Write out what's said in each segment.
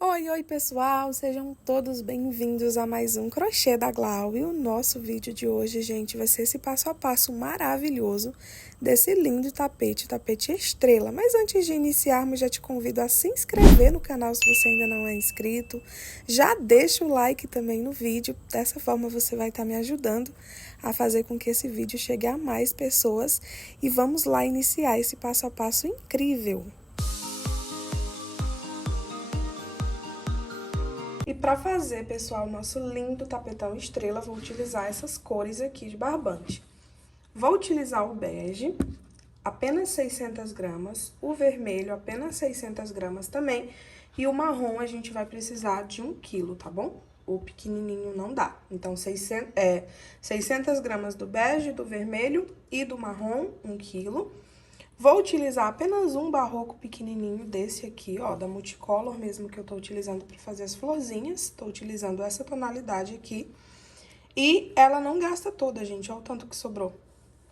Oi, pessoal! Sejam todos bem-vindos a mais um Crochê da Glau. E o nosso vídeo de hoje, gente, vai ser esse passo a passo maravilhoso desse lindo tapete, o tapete estrela. Mas antes de iniciarmos, já te convido a se inscrever no canal se você ainda não é inscrito. Já deixa o like também no vídeo, dessa forma você vai estar me ajudando a fazer com que esse vídeo chegue a mais pessoas. E vamos lá iniciar esse passo a passo incrível! E para fazer, pessoal, nosso lindo tapetão estrela, vou utilizar essas cores aqui de barbante. Vou utilizar o bege, apenas 600 gramas, o vermelho, apenas 600 gramas também, e o marrom a gente vai precisar de 1 quilo, tá bom? O pequenininho não dá. Então, 600 gramas do bege, do vermelho e do marrom, 1 quilo. Vou utilizar apenas um barroco pequenininho desse aqui, ó, da Multicolor mesmo, que eu tô utilizando para fazer as florzinhas. Tô utilizando essa tonalidade aqui. E ela não gasta toda, gente, ó, o tanto que sobrou.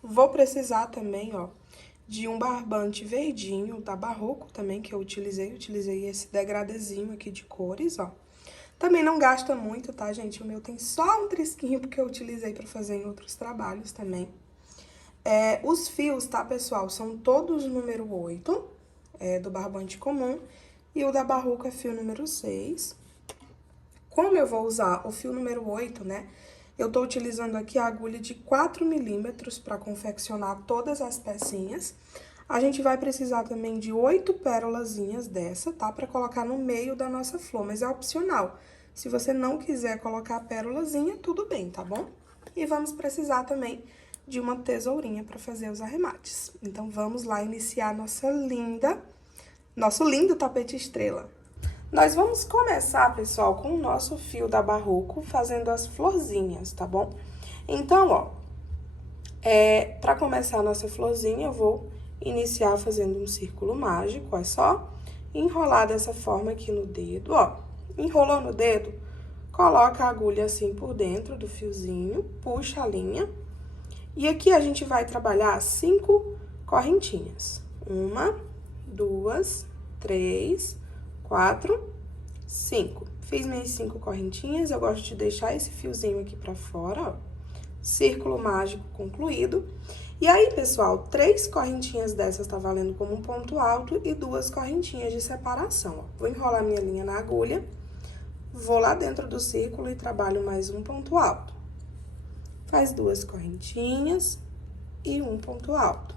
Vou precisar também, ó, de um barbante verdinho da Barroco também, que eu utilizei. Utilizei esse degradezinho aqui de cores, ó. Também não gasta muito, tá, gente? O meu tem só um trisquinho, porque eu utilizei para fazer em outros trabalhos também. Os fios, tá, pessoal, são todos número 8, do barbante comum, e o da Barroco é fio número 6. Como eu vou usar o fio número 8, né, eu tô utilizando aqui a agulha de 4 milímetros para confeccionar todas as pecinhas. A gente vai precisar também de 8 pérolazinhas dessa, tá, para colocar no meio da nossa flor, mas é opcional. Se você não quiser colocar a pérolazinha, tudo bem, tá bom? E vamos precisar também de uma tesourinha para fazer os arremates. Então, vamos lá iniciar nosso lindo tapete estrela. Nós vamos começar, pessoal, com o nosso fio da Barroco, fazendo as florzinhas, tá bom? Então, ó, para começar a nossa florzinha, eu vou iniciar fazendo um círculo mágico, é só enrolar dessa forma aqui no dedo, ó. Enrolou no dedo, coloca a agulha assim por dentro do fiozinho, puxa a linha. E aqui a gente vai trabalhar 5 correntinhas. 1, 2, 3, 4, 5. Fiz minhas 5 correntinhas, eu gosto de deixar esse fiozinho aqui pra fora, ó. Círculo mágico concluído. E aí, pessoal, 3 correntinhas dessas tá valendo como um ponto alto e 2 correntinhas de separação, ó. Vou enrolar minha linha na agulha, vou lá dentro do círculo e trabalho mais um ponto alto. Faz 2 correntinhas e um ponto alto.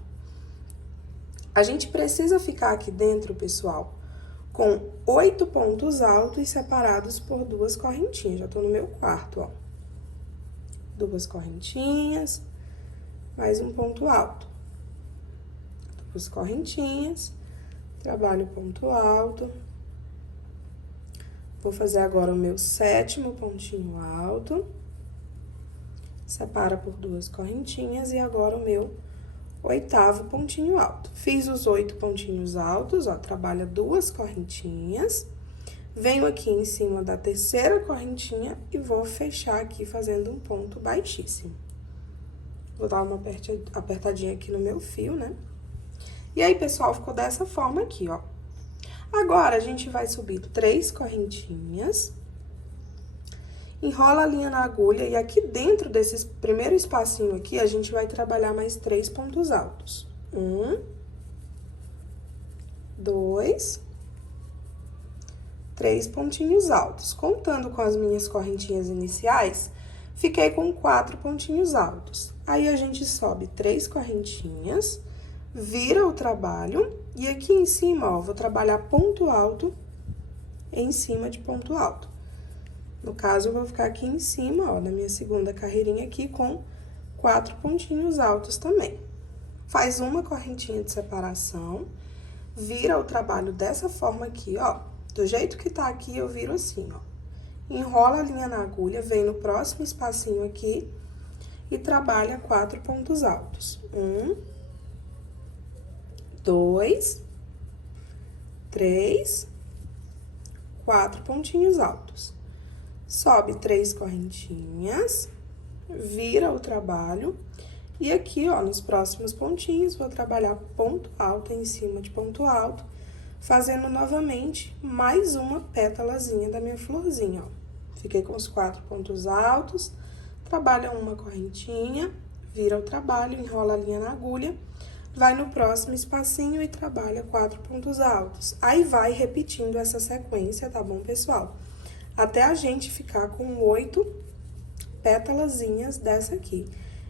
A gente precisa ficar aqui dentro, pessoal, com 8 pontos altos separados por 2 correntinhas. Já tô no meu quarto, ó. 2 correntinhas, mais um ponto alto. 2 correntinhas, trabalho ponto alto. Vou fazer agora o meu 7º pontinho alto. Separa por 2 correntinhas e agora o meu 8º pontinho alto. Fiz os 8 pontinhos altos, ó, trabalha 2 correntinhas. Venho aqui em cima da 3ª correntinha e vou fechar aqui fazendo um ponto baixíssimo. Vou dar uma apertadinha aqui no meu fio, né? E aí, pessoal, ficou dessa forma aqui, ó. Agora, a gente vai subir 3 correntinhas. Enrola a linha na agulha e aqui dentro desse primeiro espacinho aqui, a gente vai trabalhar mais 3 pontos altos. 1, 2, 3 pontinhos altos. Contando com as minhas correntinhas iniciais, fiquei com 4 pontinhos altos. Aí, a gente sobe 3 correntinhas, vira o trabalho e aqui em cima, ó, vou trabalhar ponto alto em cima de ponto alto. No caso, eu vou ficar aqui em cima, ó, na minha segunda carreirinha aqui com 4 pontinhos altos também. Faz uma correntinha de separação, vira o trabalho dessa forma aqui, ó. Do jeito que tá aqui, eu viro assim, ó. Enrola a linha na agulha, vem no próximo espacinho aqui e trabalha 4 pontos altos. 1, 2, 3, 4 pontinhos altos. Sobe 3 correntinhas, vira o trabalho, e aqui, ó, nos próximos pontinhos, vou trabalhar ponto alto em cima de ponto alto, fazendo novamente mais uma pétalazinha da minha florzinha, ó. Fiquei com os 4 pontos altos, trabalha uma correntinha, vira o trabalho, enrola a linha na agulha, vai no próximo espacinho e trabalha 4 pontos altos. Aí, vai repetindo essa sequência, tá bom, pessoal? Até a gente ficar com 8 pétalazinhas dessa aqui.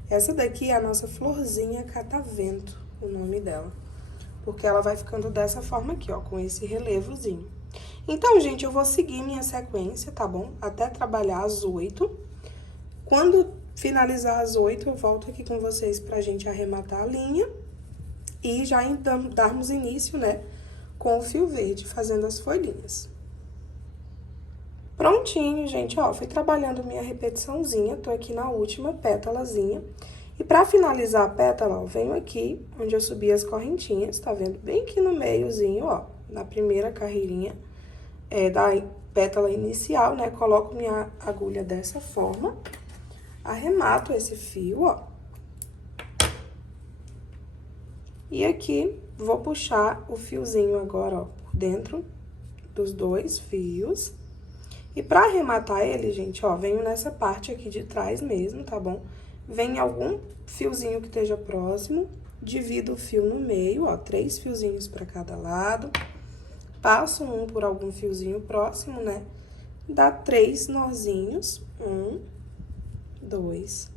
Essa daqui é a nossa florzinha catavento, o nome dela. Porque ela vai ficando dessa forma aqui, ó, com esse relevozinho. Então, gente, eu vou seguir minha sequência, tá bom? Até trabalhar as 8. Quando finalizar as 8, eu volto aqui com vocês pra gente arrematar a linha e já darmos início, né, com o fio verde, fazendo as folhinhas. Prontinho, gente, ó, fui trabalhando minha repetiçãozinha, tô aqui na última pétalazinha. E pra finalizar a pétala, ó, venho aqui onde eu subi as correntinhas, tá vendo? Bem aqui no meiozinho, ó, na primeira carreirinha da pétala inicial, né? Coloco minha agulha dessa forma, arremato esse fio, ó. E aqui, vou puxar o fiozinho agora, ó, por dentro dos 2 fios. E pra arrematar ele, gente, ó, venho nessa parte aqui de trás mesmo, tá bom? Vem algum fiozinho que esteja próximo, divido o fio no meio, ó, 3 fiozinhos pra cada lado. Passo um por algum fiozinho próximo, né? Dá 3 nozinhos. 1, 2,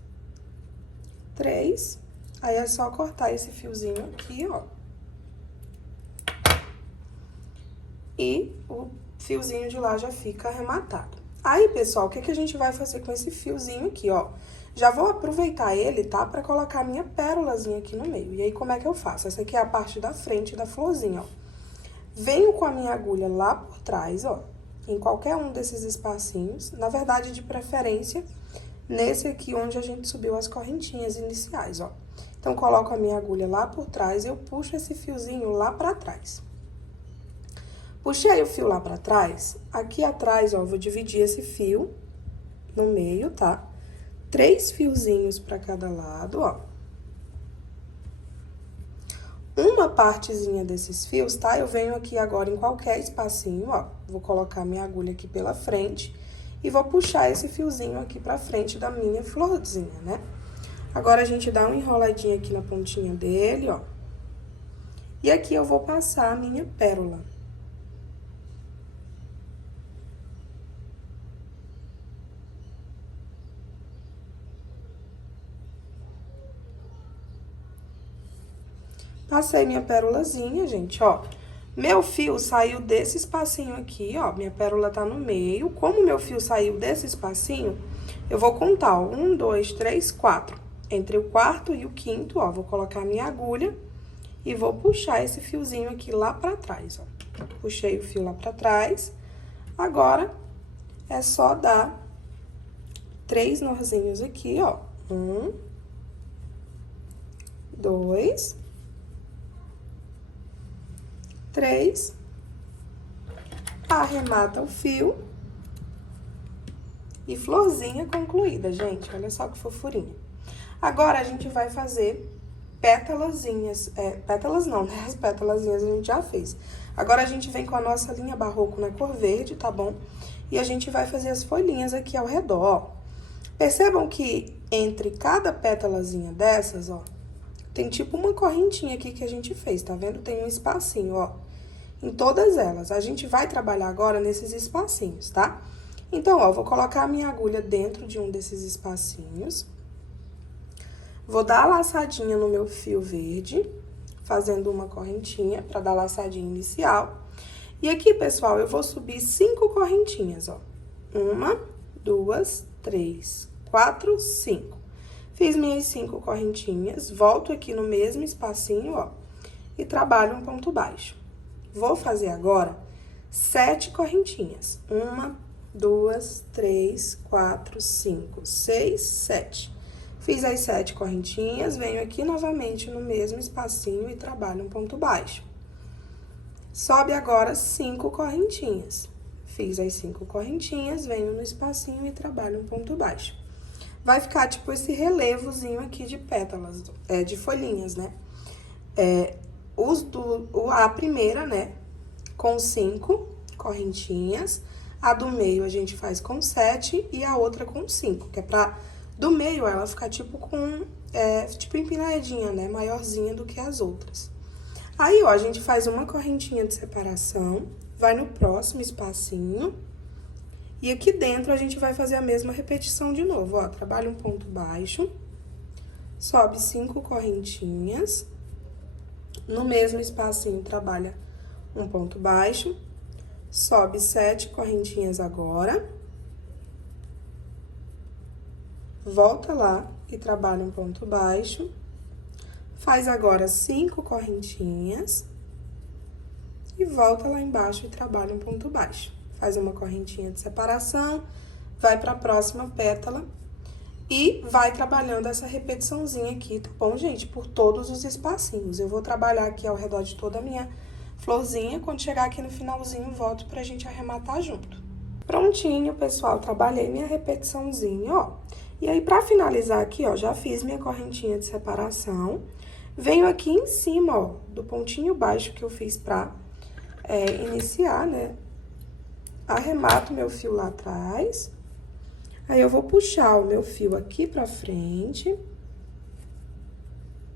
3. Aí, é só cortar esse fiozinho aqui, ó. E o fiozinho de lá já fica arrematado. Aí, pessoal, o que a gente vai fazer com esse fiozinho aqui, ó? Já vou aproveitar ele, tá? Pra colocar a minha pérolazinha aqui no meio. E aí, como é que eu faço? Essa aqui é a parte da frente da florzinha, ó. Venho com a minha agulha lá por trás, ó, em qualquer um desses espacinhos. Na verdade, de preferência, nesse aqui onde a gente subiu as correntinhas iniciais, ó. Então, coloco a minha agulha lá por trás e eu puxo esse fiozinho lá pra trás. Puxei o fio lá pra trás, aqui atrás, ó, vou dividir esse fio no meio, tá? 3 fiozinhos pra cada lado, ó. Uma partezinha desses fios, tá? Eu venho aqui agora em qualquer espacinho, ó. Vou colocar minha agulha aqui pela frente e vou puxar esse fiozinho aqui pra frente da minha florzinha, né? Agora, a gente dá uma enroladinha aqui na pontinha dele, ó. E aqui eu vou passar a minha pérola. Passei minha pérolazinha, gente, ó. Meu fio saiu desse espacinho aqui, ó. Minha pérola tá no meio. Como meu fio saiu desse espacinho, eu vou contar, ó. 1, 2, 3, 4. Entre o quarto e o quinto, ó, vou colocar a minha agulha e vou puxar esse fiozinho aqui lá pra trás, ó. Puxei o fio lá pra trás. Agora, é só dar 3 nozinhos aqui, ó. 1, 2, 3, arremata o fio e florzinha concluída, gente. Olha só que fofurinha. Agora, a gente vai fazer pétalazinhas, pétalas não, né? As pétalazinhas a gente já fez. Agora, a gente vem com a nossa linha barroco na cor verde, tá bom? E a gente vai fazer as folhinhas aqui ao redor, ó. Percebam que entre cada pétalazinha dessas, ó, tem tipo uma correntinha aqui que a gente fez, tá vendo? Tem um espacinho, ó, em todas elas. A gente vai trabalhar agora nesses espacinhos, tá? Então, ó, vou colocar a minha agulha dentro de um desses espacinhos. Vou dar a laçadinha no meu fio verde, fazendo uma correntinha pra dar a laçadinha inicial. E aqui, pessoal, eu vou subir 5 correntinhas, ó. 1, 2, 3, 4, 5. Fiz minhas 5 correntinhas, volto aqui no mesmo espacinho, ó, e trabalho um ponto baixo. Vou fazer agora 7 correntinhas. 1, 2, 3, 4, 5, 6, 7. Fiz as 7 correntinhas, venho aqui novamente no mesmo espacinho e trabalho um ponto baixo. Sobe agora 5 correntinhas. Fiz as 5 correntinhas, venho no espacinho e trabalho um ponto baixo. Vai ficar tipo esse relevozinho aqui de pétalas, de folhinhas, né? A primeira, né, com 5 correntinhas. A do meio a gente faz com 7 e a outra com 5, que é pra do meio ela ficar tipo com, tipo empinadinha, né? Maiorzinha do que as outras. Aí, ó, a gente faz uma correntinha de separação, vai no próximo espacinho. E aqui dentro a gente vai fazer a mesma repetição de novo, ó. Trabalha um ponto baixo, sobe 5 correntinhas. No mesmo espacinho, trabalha um ponto baixo, sobe 7 correntinhas agora. Volta lá e trabalha um ponto baixo. Faz agora 5 correntinhas. E volta lá embaixo e trabalha um ponto baixo. Faz uma correntinha de separação, vai para a próxima pétala e vai trabalhando essa repetiçãozinha aqui, tá bom, gente? Por todos os espacinhos. Eu vou trabalhar aqui ao redor de toda a minha florzinha. Quando chegar aqui no finalzinho, volto pra gente arrematar junto. Prontinho, pessoal. Trabalhei minha repetiçãozinha, ó. E aí, pra finalizar aqui, ó, já fiz minha correntinha de separação. Venho aqui em cima, ó, do pontinho baixo que eu fiz pra iniciar, né? Arremato meu fio lá atrás. Aí, eu vou puxar o meu fio aqui pra frente.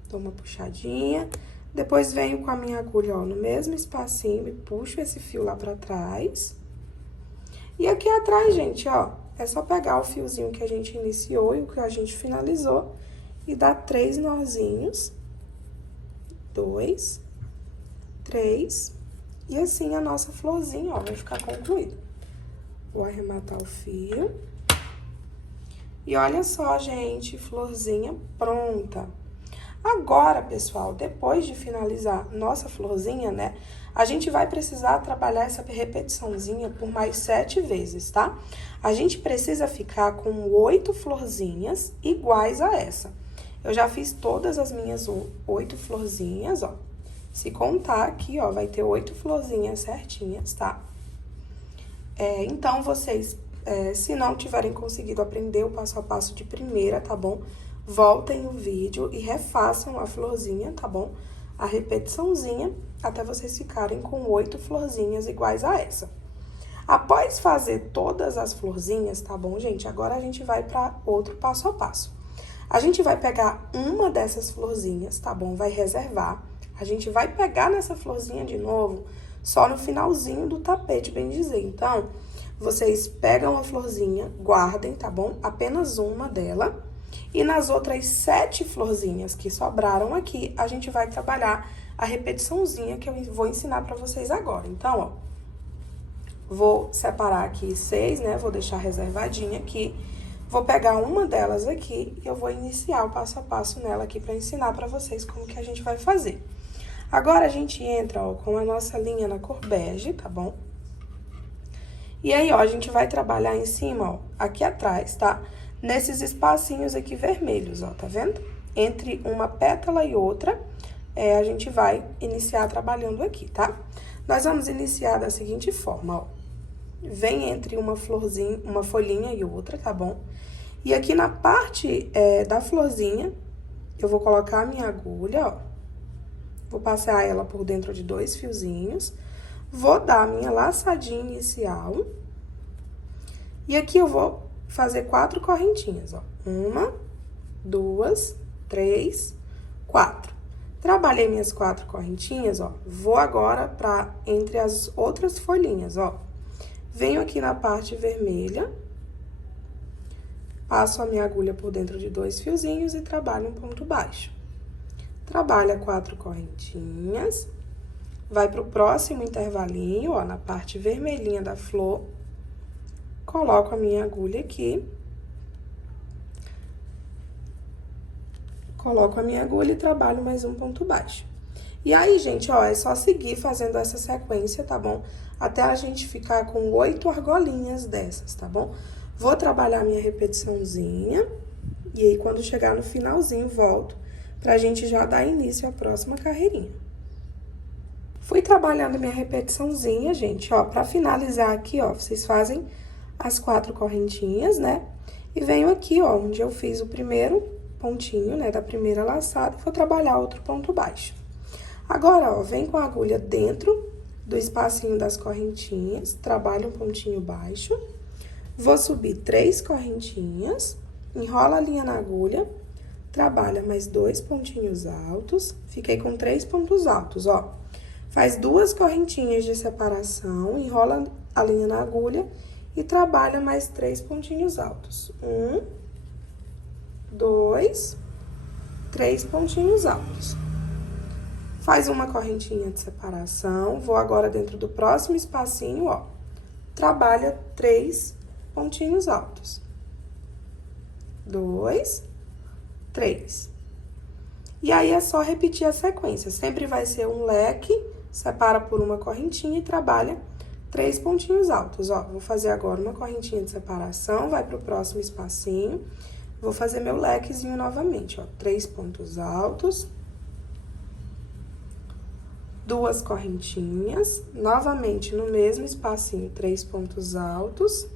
Dou uma puxadinha. Depois, venho com a minha agulha, ó, no mesmo espacinho e puxo esse fio lá pra trás. E aqui atrás, gente, ó, é só pegar o fiozinho que a gente iniciou e o que a gente finalizou e dar 3 nozinhos. 2, 3, e assim a nossa florzinha, ó, vai ficar concluída. Vou arrematar o fio. E olha só, gente, florzinha pronta. Agora, pessoal, depois de finalizar nossa florzinha, né, a gente vai precisar trabalhar essa repetiçãozinha por mais 7 vezes, tá? A gente precisa ficar com 8 florzinhas iguais a essa. Eu já fiz todas as minhas 8 florzinhas, ó. Se contar aqui, ó, vai ter 8 florzinhas certinhas, tá? Então, vocês, se não tiverem conseguido aprender o passo a passo de primeira, tá bom? Voltem o vídeo e refaçam a florzinha, tá bom? A repetiçãozinha, até vocês ficarem com 8 florzinhas iguais a essa. Após fazer todas as florzinhas, tá bom, gente? Agora a gente vai para outro passo a passo. A gente vai pegar uma dessas florzinhas, tá bom? Vai reservar. A gente vai pegar nessa florzinha de novo só no finalzinho do tapete, bem dizer. Então, vocês pegam a florzinha, guardem, tá bom? Apenas uma dela. E nas outras 7 florzinhas que sobraram aqui, a gente vai trabalhar a repetiçãozinha que eu vou ensinar pra vocês agora. Então, ó, vou separar aqui 6, né? Vou deixar reservadinha aqui. Vou pegar uma delas aqui e eu vou iniciar o passo a passo nela aqui pra ensinar pra vocês como que a gente vai fazer. Agora, a gente entra, ó, com a nossa linha na cor bege, tá bom? E aí, ó, a gente vai trabalhar em cima, ó, aqui atrás, tá? Nesses espacinhos aqui vermelhos, ó, tá vendo? Entre uma pétala e outra, a gente vai iniciar trabalhando aqui, tá? Nós vamos iniciar da seguinte forma, ó. Vem entre uma florzinha, uma folhinha e outra, tá bom? E aqui na parte da florzinha, eu vou colocar a minha agulha, ó. Vou passar ela por dentro de 2 fiozinhos. Vou dar a minha laçadinha inicial. E aqui eu vou fazer 4 correntinhas, ó. 1, 2, 3, 4. Trabalhei minhas 4 correntinhas, ó. Vou agora pra entre as outras folhinhas, ó. Venho aqui na parte vermelha. Passo a minha agulha por dentro de 2 fiozinhos e trabalho um ponto baixo. Trabalha 4 correntinhas. Vai pro próximo intervalinho, ó, na parte vermelhinha da flor. Coloco a minha agulha aqui. Coloco a minha agulha e trabalho mais um ponto baixo. E aí, gente, ó, é só seguir fazendo essa sequência, tá bom? Até a gente ficar com 8 argolinhas dessas, tá bom? Vou trabalhar minha repetiçãozinha. E aí, quando chegar no finalzinho, volto pra gente já dar início à próxima carreirinha. Fui trabalhando minha repetiçãozinha, gente, ó, pra finalizar aqui, ó, vocês fazem as 4 correntinhas, né? E venho aqui, ó, onde eu fiz o primeiro pontinho, né, da primeira laçada, vou trabalhar outro ponto baixo. Agora, ó, vem com a agulha dentro do espacinho das correntinhas, trabalho um pontinho baixo, vou subir 3 correntinhas, enrola a linha na agulha, trabalha mais 2 pontinhos altos, fiquei com 3 pontos altos, ó. Faz 2 correntinhas de separação, enrola a linha na agulha e trabalha mais 3 pontinhos altos. 1, 2, 3 pontinhos altos. Faz uma correntinha de separação, vou agora dentro do próximo espacinho, ó. Trabalha 3 pontinhos altos. 2, 3. E aí, é só repetir a sequência. Sempre vai ser um leque, separa por uma correntinha e trabalha 3 pontinhos altos, ó. Vou fazer agora uma correntinha de separação, vai pro próximo espacinho. Vou fazer meu lequezinho novamente, ó. 3 pontos altos. 2 correntinhas, novamente no mesmo espacinho, 3 pontos altos.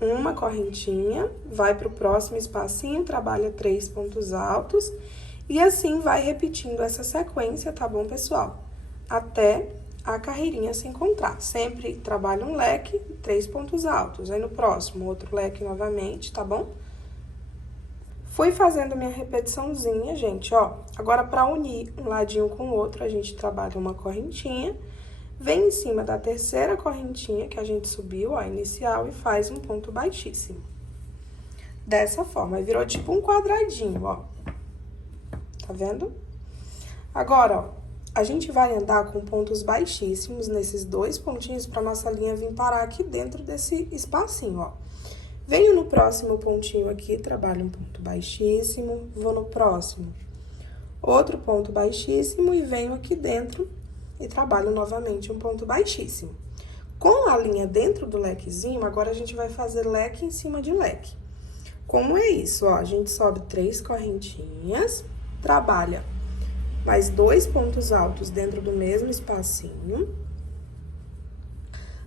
Uma correntinha, vai pro próximo espacinho, trabalha 3 pontos altos. E assim vai repetindo essa sequência, tá bom, pessoal? Até a carreirinha se encontrar. Sempre trabalha um leque, 3 pontos altos. Aí no próximo, outro leque novamente, tá bom? Fui fazendo minha repetiçãozinha, gente, ó. Agora, pra unir um ladinho com o outro, a gente trabalha uma correntinha. Vem em cima da terceira correntinha que a gente subiu, ó, inicial, e faz um ponto baixíssimo. Dessa forma, aí virou tipo um quadradinho, ó. Tá vendo? Agora, ó, a gente vai andar com pontos baixíssimos nesses 2 pontinhos pra nossa linha vir parar aqui dentro desse espacinho, ó. Venho no próximo pontinho aqui, trabalho um ponto baixíssimo, vou no próximo, outro ponto baixíssimo e venho aqui dentro e trabalho novamente um ponto baixíssimo. Com a linha dentro do lequezinho, agora a gente vai fazer leque em cima de leque. Como é isso? Ó, a gente sobe 3 correntinhas, trabalha mais 2 pontos altos dentro do mesmo espacinho.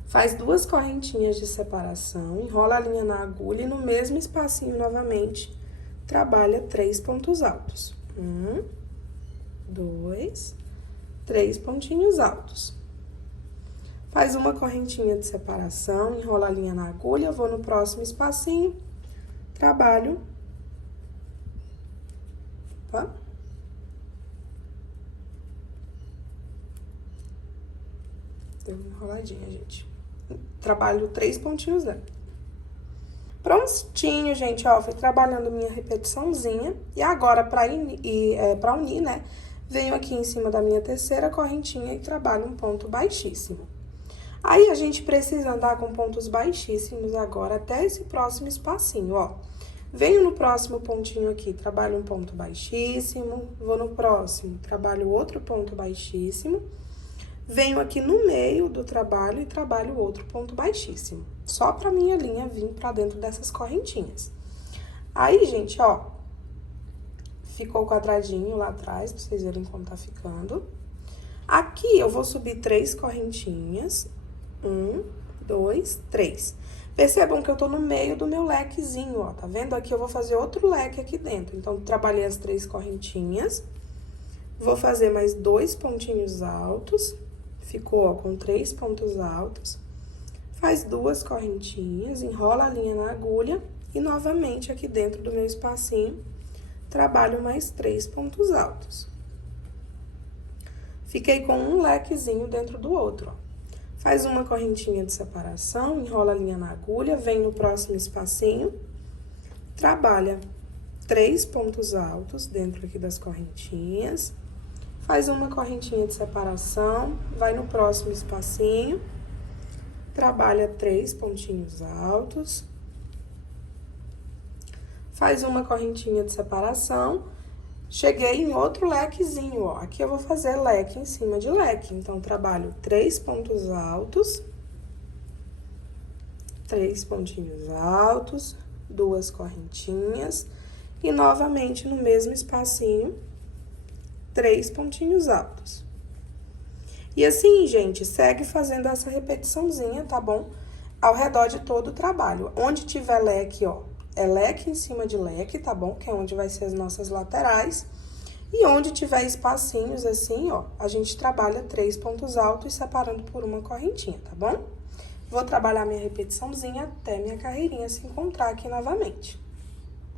Faz 2 correntinhas de separação, enrola a linha na agulha e no mesmo espacinho novamente, trabalha 3 pontos altos. 1, 2, 3 pontinhos altos. Faz uma correntinha de separação, enrola a linha na agulha, vou no próximo espacinho, trabalho. Opa. Deu uma enroladinha, gente. Trabalho 3 pontinhos dentro. Prontinho, gente, ó, fui trabalhando minha repetiçãozinha. E agora, pra unir, né, venho aqui em cima da minha terceira correntinha e trabalho um ponto baixíssimo. Aí, a gente precisa andar com pontos baixíssimos agora até esse próximo espacinho, ó. Venho no próximo pontinho aqui, trabalho um ponto baixíssimo, vou no próximo, trabalho outro ponto baixíssimo. Venho aqui no meio do trabalho e trabalho outro ponto baixíssimo. Só pra minha linha vir pra dentro dessas correntinhas. Aí, gente, ó, ficou o quadradinho lá atrás, pra vocês verem como tá ficando. Aqui, eu vou subir 3 correntinhas. 1, 2, 3. Percebam que eu tô no meio do meu lequezinho, ó, tá vendo? Aqui eu vou fazer outro leque aqui dentro. Então, trabalhei as 3 correntinhas. Vou fazer mais 2 pontinhos altos. Ficou, ó, com 3 pontos altos. Faz 2 correntinhas, enrola a linha na agulha e novamente aqui dentro do meu espacinho, trabalho mais 3 pontos altos. Fiquei com um lequezinho dentro do outro, ó. Faz uma correntinha de separação, enrola a linha na agulha, vem no próximo espacinho, trabalha 3 pontos altos dentro aqui das correntinhas. Faz uma correntinha de separação, vai no próximo espacinho, trabalha 3 pontinhos altos. Faz uma correntinha de separação, cheguei em outro lequezinho, ó. Aqui eu vou fazer leque em cima de leque, então, trabalho 3 pontos altos, 3 pontinhos altos, 2 correntinhas, e novamente no mesmo espacinho, 3 pontinhos altos. E assim, gente, segue fazendo essa repetiçãozinha, tá bom? Ao redor de todo o trabalho. Onde tiver leque, ó, é leque em cima de leque, tá bom? Que é onde vai ser as nossas laterais. E onde tiver espacinhos assim, ó, a gente trabalha 3 pontos altos separando por uma correntinha, tá bom? Vou trabalhar minha repetiçãozinha até minha carreirinha se encontrar aqui novamente.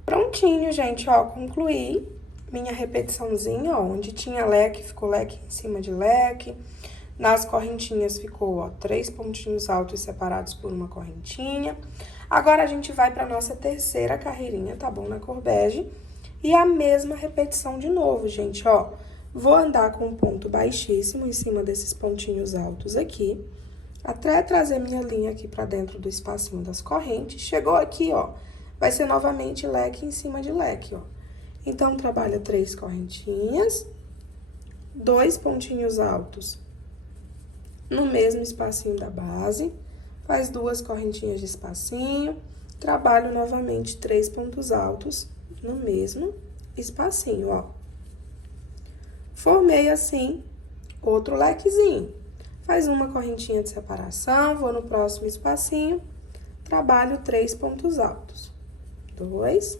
Prontinho, gente, ó, concluí minha repetiçãozinha, ó, onde tinha leque, ficou leque em cima de leque. Nas correntinhas ficou, ó, 3 pontinhos altos separados por uma correntinha. Agora, a gente vai pra nossa terceira carreirinha, tá bom? Na cor bege. E a mesma repetição de novo, gente, ó. Vou andar com um ponto baixíssimo em cima desses pontinhos altos aqui, até trazer minha linha aqui pra dentro do espacinho das correntes. Chegou aqui, ó, vai ser novamente leque em cima de leque, ó. Então, trabalha 3 correntinhas, 2 pontinhos altos no mesmo espacinho da base, faz 2 correntinhas de espacinho, trabalho novamente 3 pontos altos no mesmo espacinho, ó. Formei assim outro lequezinho. Faz uma correntinha de separação, vou no próximo espacinho, trabalho 3 pontos altos. 2,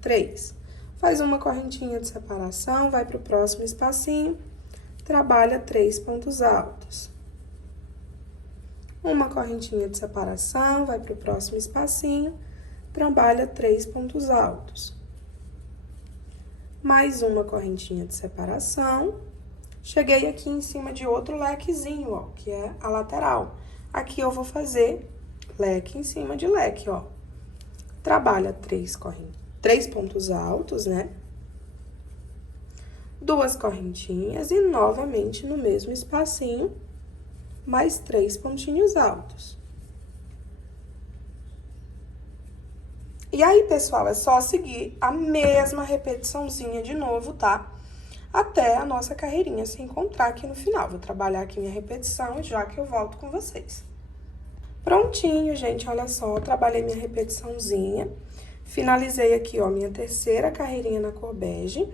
3. Faz uma correntinha de separação, vai pro próximo espacinho, trabalha 3 pontos altos. Uma correntinha de separação, vai pro próximo espacinho, trabalha 3 pontos altos. Mais uma correntinha de separação. Cheguei aqui em cima de outro lequezinho, ó, que é a lateral. Aqui eu vou fazer leque em cima de leque, ó. Trabalha 3 pontos altos, né? 2 correntinhas e novamente no mesmo espacinho, mais 3 pontinhos altos. E aí, pessoal, é só seguir a mesma repetiçãozinha de novo, tá? Até a nossa carreirinha se encontrar aqui no final. Vou trabalhar aqui minha repetição, já que eu volto com vocês. Prontinho, gente, olha só, trabalhei minha repetiçãozinha. Finalizei aqui, ó, minha terceira carreirinha na cor bege.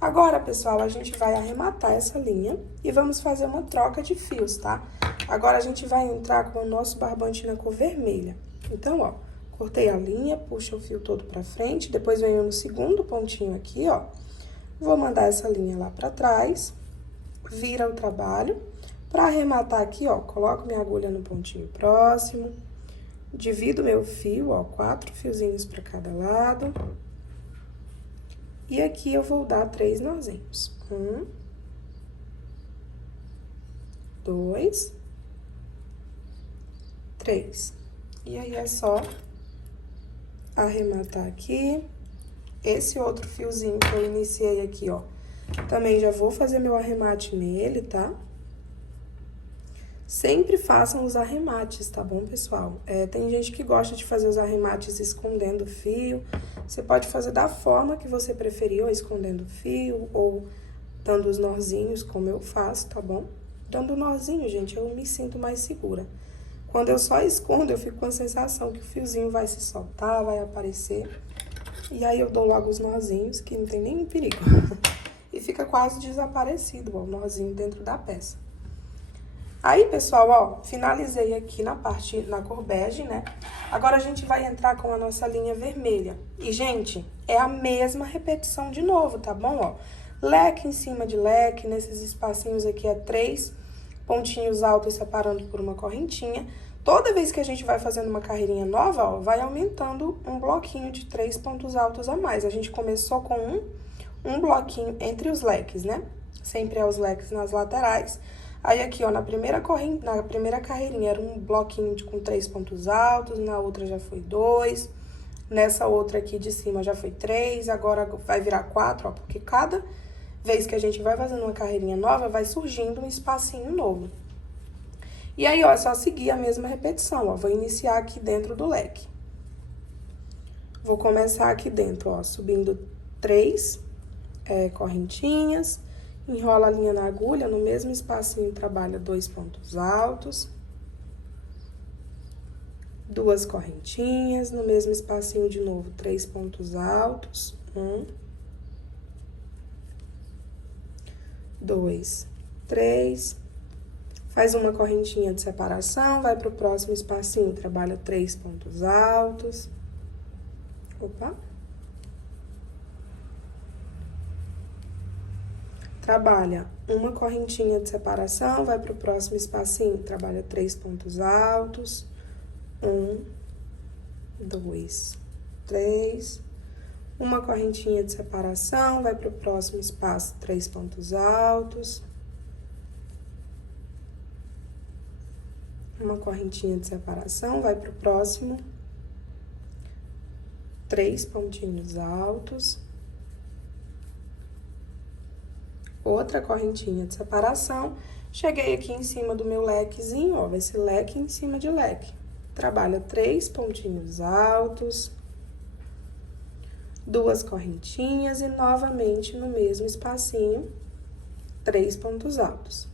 Agora, pessoal, a gente vai arrematar essa linha e vamos fazer uma troca de fios, tá? Agora, a gente vai entrar com o nosso barbante na cor vermelha. Então, ó, cortei a linha, puxa o fio todo pra frente, depois venho no segundo pontinho aqui, ó. Vou mandar essa linha lá pra trás, vira o trabalho. Pra arrematar aqui, ó, coloco minha agulha no pontinho próximo, divido meu fio, ó, 4 fiozinhos pra cada lado. E aqui eu vou dar 3 nozinhos. 1, 2, 3. E aí, é só arrematar aqui. Esse outro fiozinho que eu iniciei aqui, ó, também já vou fazer meu arremate nele, tá? Sempre façam os arremates, tá bom, pessoal? Tem gente que gosta de fazer os arremates escondendo o fio. Você pode fazer da forma que você preferir, ou escondendo o fio, ou dando os nozinhos, como eu faço, tá bom? Dando o nozinho, gente, eu me sinto mais segura. Quando eu só escondo, eu fico com a sensação que o fiozinho vai se soltar, vai aparecer. E aí, eu dou logo os nozinhos, que não tem nenhum perigo. E fica quase desaparecido, ó, o nozinho dentro da peça. Aí, pessoal, ó, finalizei aqui na cor bege, né? Agora, a gente vai entrar com a nossa linha vermelha. E, gente, é a mesma repetição de novo, tá bom, ó? Leque em cima de leque, nesses espacinhos aqui é 3 pontinhos altos separando por uma correntinha. Toda vez que a gente vai fazendo uma carreirinha nova, ó, vai aumentando um bloquinho de 3 pontos altos a mais. A gente começou com um bloquinho entre os leques, né? Sempre é os leques nas laterais. Aí, aqui, ó, na primeira carreirinha era um bloquinho com 3 pontos altos, na outra já foi 2, nessa outra aqui de cima já foi 3, agora vai virar 4, ó, porque cada vez que a gente vai fazendo uma carreirinha nova, vai surgindo um espacinho novo. E aí, ó, é só seguir a mesma repetição, ó, vou iniciar aqui dentro do leque. Vou começar aqui dentro, ó, subindo 3 correntinhas. Enrola a linha na agulha, no mesmo espacinho trabalha 2 pontos altos. 2 correntinhas, no mesmo espacinho de novo, 3 pontos altos. 1, 2, 3. Faz uma correntinha de separação, vai pro próximo espacinho, trabalha 3 pontos altos. Opa! trabalha uma correntinha de separação, vai pro próximo espacinho, trabalha 3 pontos altos, 1, 2, 3, uma correntinha de separação, vai pro próximo espaço, 3 pontos altos, uma correntinha de separação, vai pro próximo, 3 pontinhos altos, outra correntinha de separação, cheguei aqui em cima do meu lequezinho, ó, vai ser leque em cima de leque. Trabalha 3 pontinhos altos, 2 correntinhas e novamente no mesmo espacinho, 3 pontos altos.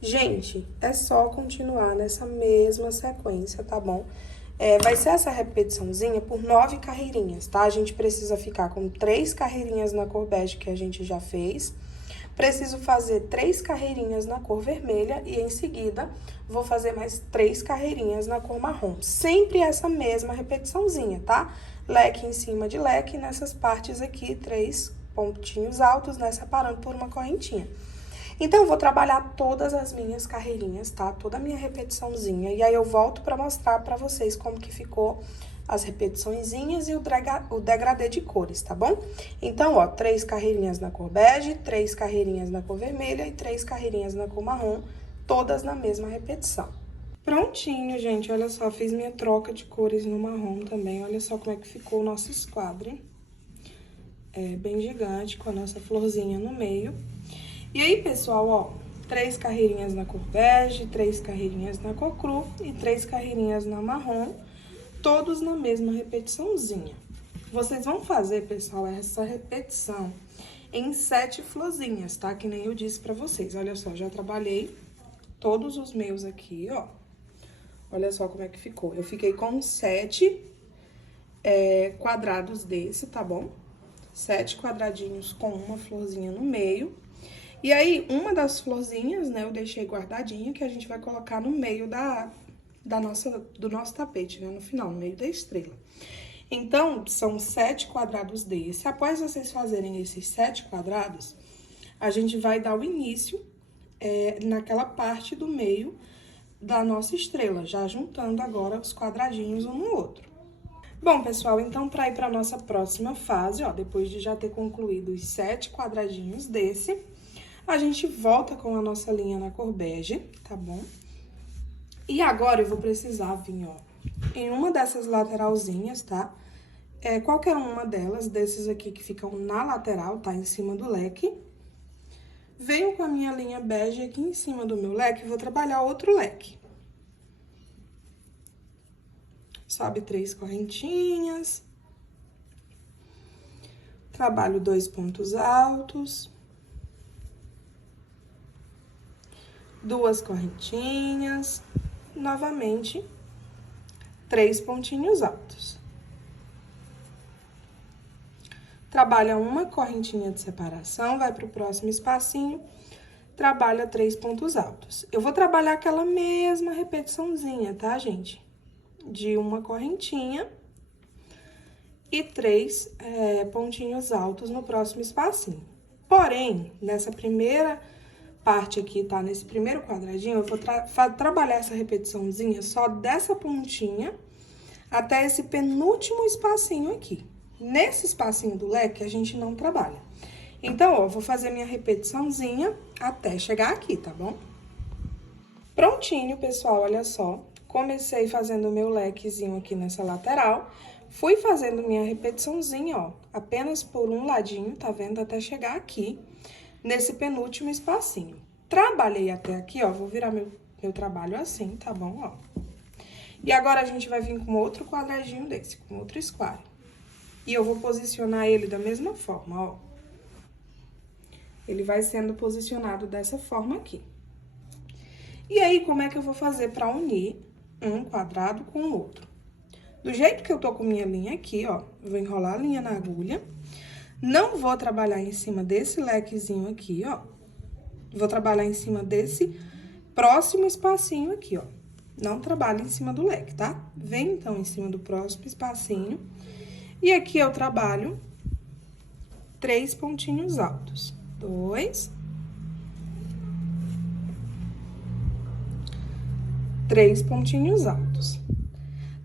Gente, é só continuar nessa mesma sequência, tá bom? Vai ser essa repetiçãozinha por 9 carreirinhas, tá? A gente precisa ficar com 3 carreirinhas na cor bege que a gente já fez. Preciso fazer 3 carreirinhas na cor vermelha e em seguida vou fazer mais 3 carreirinhas na cor marrom. Sempre essa mesma repetiçãozinha, tá? Leque em cima de leque, nessas partes aqui, 3 pontinhos altos, né? Separando por uma correntinha. Então, eu vou trabalhar todas as minhas carreirinhas, tá? Toda a minha repetiçãozinha. E aí, eu volto pra mostrar pra vocês como que ficou as repetiçõezinhas e o degradê de cores, tá bom? Então, ó, 3 carreirinhas na cor bege, 3 carreirinhas na cor vermelha e 3 carreirinhas na cor marrom, todas na mesma repetição. Prontinho, gente, olha só, fiz minha troca de cores no marrom também, olha só como é que ficou o nosso esquadro. É bem gigante, com a nossa florzinha no meio. E aí, pessoal, ó, 3 carreirinhas na cor bege, 3 carreirinhas na cor cru e 3 carreirinhas na marrom, todos na mesma repetiçãozinha. Vocês vão fazer, pessoal, essa repetição em 7 florzinhas, tá? Que nem eu disse pra vocês. Olha só, já trabalhei todos os meus aqui, ó. Olha só como é que ficou. Eu fiquei com 7 quadrados desse, tá bom? 7 quadradinhos com uma florzinha no meio. E aí, uma das florzinhas, né, eu deixei guardadinha, que a gente vai colocar no meio do nosso tapete, né, no final, no meio da estrela. Então, são 7 quadrados desse. Após vocês fazerem esses 7 quadrados, a gente vai dar o início naquela parte do meio da nossa estrela, já juntando agora os quadradinhos um no outro. Bom, pessoal, então, para ir para nossa próxima fase, ó, depois de já ter concluído os 7 quadradinhos desse, a gente volta com a nossa linha na cor bege, tá bom? E agora eu vou precisar vir, ó, em uma dessas lateralzinhas, tá? Qualquer uma delas, desses aqui que ficam na lateral, tá? Em cima do leque. Venho com a minha linha bege aqui em cima do meu leque e vou trabalhar outro leque. Sobe 3 correntinhas. Trabalho 2 pontos altos. 2 correntinhas, novamente, 3 pontinhos altos. Trabalha uma correntinha de separação, vai pro próximo espacinho, trabalha 3 pontos altos. Eu vou trabalhar aquela mesma repetiçãozinha, tá, gente? De uma correntinha e 3 pontinhos altos no próximo espacinho. Porém, nessa primeira parte aqui, tá? Nesse primeiro quadradinho, eu vou trabalhar essa repetiçãozinha só dessa pontinha até esse penúltimo espacinho aqui. Nesse espacinho do leque, a gente não trabalha. Então, ó, eu vou fazer minha repetiçãozinha até chegar aqui, tá bom? Prontinho, pessoal, olha só. Comecei fazendo o meu lequezinho aqui nessa lateral. Fui fazendo minha repetiçãozinha, ó, apenas por um ladinho, tá vendo? Até chegar aqui, nesse penúltimo espacinho. Trabalhei até aqui, ó, vou virar meu trabalho assim, tá bom, ó. E agora, a gente vai vir com outro quadradinho desse, com outro esquadro. E eu vou posicionar ele da mesma forma, ó. Ele vai sendo posicionado dessa forma aqui. E aí, como é que eu vou fazer pra unir um quadrado com o outro? Do jeito que eu tô com minha linha aqui, ó, eu vou enrolar a linha na agulha. Não vou trabalhar em cima desse lequezinho aqui, ó. Vou trabalhar em cima desse próximo espacinho aqui, ó. Não trabalho em cima do leque, tá? Vem, então, em cima do próximo espacinho. E aqui eu trabalho 3 pontinhos altos. 2, 3 pontinhos altos.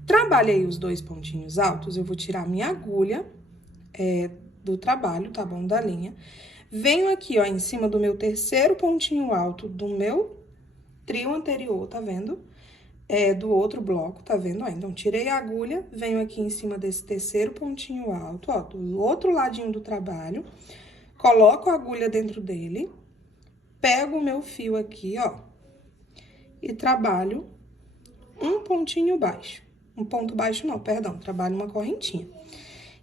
Trabalhei os 2 pontinhos altos, eu vou tirar minha agulha do trabalho, tá bom? Da linha. Venho aqui, ó, em cima do meu terceiro pontinho alto do meu trio anterior, tá vendo? Do outro bloco, tá vendo? Ó, então, tirei a agulha, venho aqui em cima desse terceiro pontinho alto, ó, do outro ladinho do trabalho, coloco a agulha dentro dele, pego o meu fio aqui, ó, e trabalho um pontinho baixo. Um ponto baixo não, perdão, trabalho uma correntinha.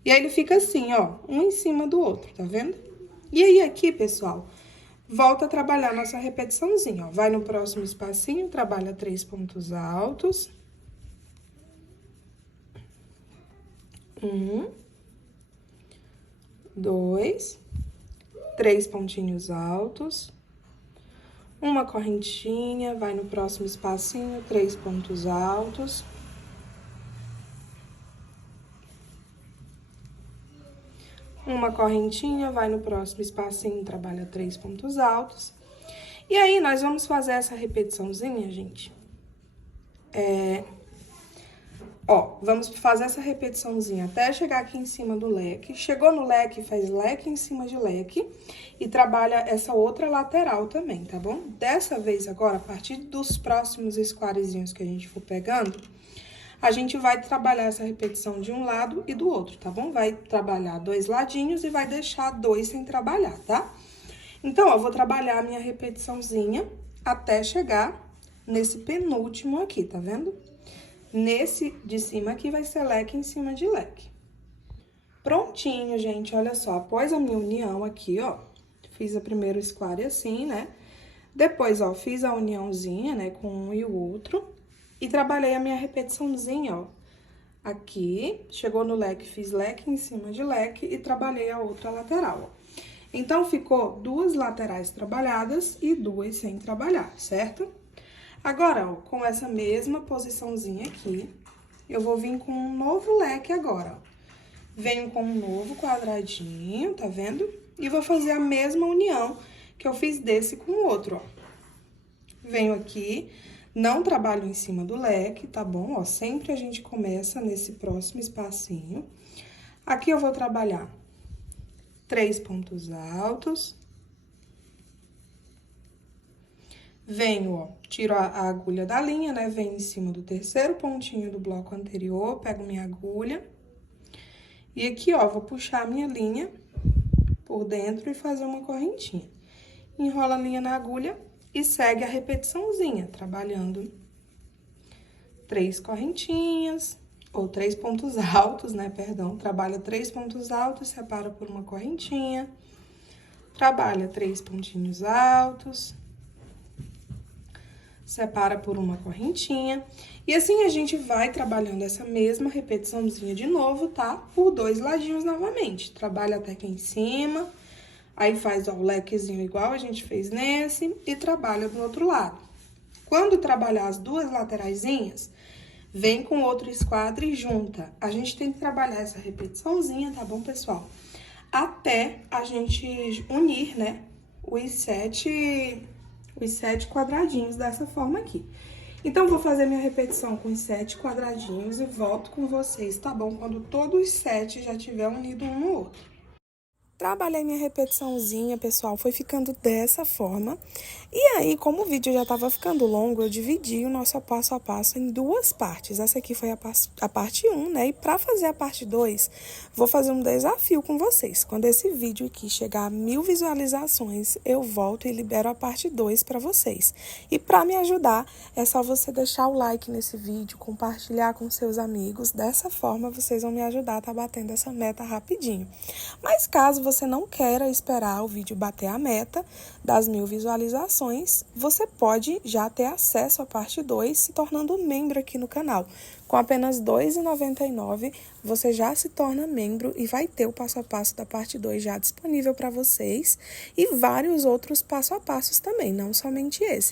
E aí, ele fica assim, ó, um em cima do outro, tá vendo? E aí, aqui, pessoal, volta a trabalhar nossa repetiçãozinha, ó. Vai no próximo espacinho, trabalha 3 pontos altos. 1, 2, 3 pontinhos altos. Uma correntinha, vai no próximo espacinho, 3 pontos altos. Uma correntinha, vai no próximo espacinho, trabalha 3 pontos altos. E aí, nós vamos fazer essa repetiçãozinha, gente. Vamos fazer essa repetiçãozinha até chegar aqui em cima do leque. Chegou no leque, faz leque em cima de leque e trabalha essa outra lateral também, tá bom? Dessa vez, agora, a partir dos próximos squarezinhos que a gente for pegando, a gente vai trabalhar essa repetição de um lado e do outro, tá bom? Vai trabalhar 2 ladinhos e vai deixar 2 sem trabalhar, tá? Então, ó, vou trabalhar a minha repetiçãozinha até chegar nesse penúltimo aqui, tá vendo? Nesse de cima aqui vai ser leque em cima de leque. Prontinho, gente, olha só. Após a minha união aqui, ó, fiz a primeira square assim, né? Depois, ó, fiz a uniãozinha, né, com um e o outro. E trabalhei a minha repetiçãozinha, ó, aqui, chegou no leque, fiz leque em cima de leque e trabalhei a outra lateral, ó. Então, ficou 2 laterais trabalhadas e 2 sem trabalhar, certo? Agora, ó, com essa mesma posiçãozinha aqui, eu vou vir com um novo leque agora, ó. Venho com um novo quadradinho, tá vendo? E vou fazer a mesma união que eu fiz desse com o outro, ó. Venho aqui... Não trabalho em cima do leque, tá bom? Ó, sempre a gente começa nesse próximo espacinho. Aqui eu vou trabalhar 3 pontos altos. Venho, ó, tiro a agulha da linha, né? Venho em cima do terceiro pontinho do bloco anterior, pego minha agulha. E aqui, ó, vou puxar a minha linha por dentro e fazer uma correntinha. Enrola a linha na agulha. E segue a repetiçãozinha, trabalhando 3 correntinhas, ou 3 pontos altos, né, perdão. Trabalha 3 pontos altos, separa por uma correntinha. Trabalha 3 pontinhos altos, separa por uma correntinha. E assim a gente vai trabalhando essa mesma repetiçãozinha de novo, tá? Por 2 ladinhos novamente. Trabalha até aqui em cima... Aí, faz, ó, o lequezinho igual a gente fez nesse e trabalha do outro lado. Quando trabalhar as 2 lateraisinhas, vem com outro esquadro e junta. A gente tem que trabalhar essa repetiçãozinha, tá bom, pessoal? Até a gente unir, né, os 7 quadradinhos dessa forma aqui. Então, vou fazer minha repetição com os 7 quadradinhos e volto com vocês, tá bom? Quando todos os 7 já tiver unido um no outro. Trabalhei minha repetiçãozinha, pessoal, foi ficando dessa forma. E aí, como o vídeo já estava ficando longo, eu dividi o nosso passo a passo em 2 partes. Essa aqui foi a parte 1, né? E para fazer a parte 2, vou fazer um desafio com vocês. Quando esse vídeo aqui chegar a 1000 visualizações, eu volto e libero a parte 2 para vocês. E para me ajudar, é só você deixar o like nesse vídeo, compartilhar com seus amigos. Dessa forma, vocês vão me ajudar a tá batendo essa meta rapidinho. Mas caso você não queira esperar o vídeo bater a meta das 1000 visualizações, você pode já ter acesso à parte 2 se tornando membro aqui no canal. Com apenas R$ 2,99, você já se torna membro e vai ter o passo a passo da parte 2 já disponível para vocês e vários outros passo a passos também, não somente esse.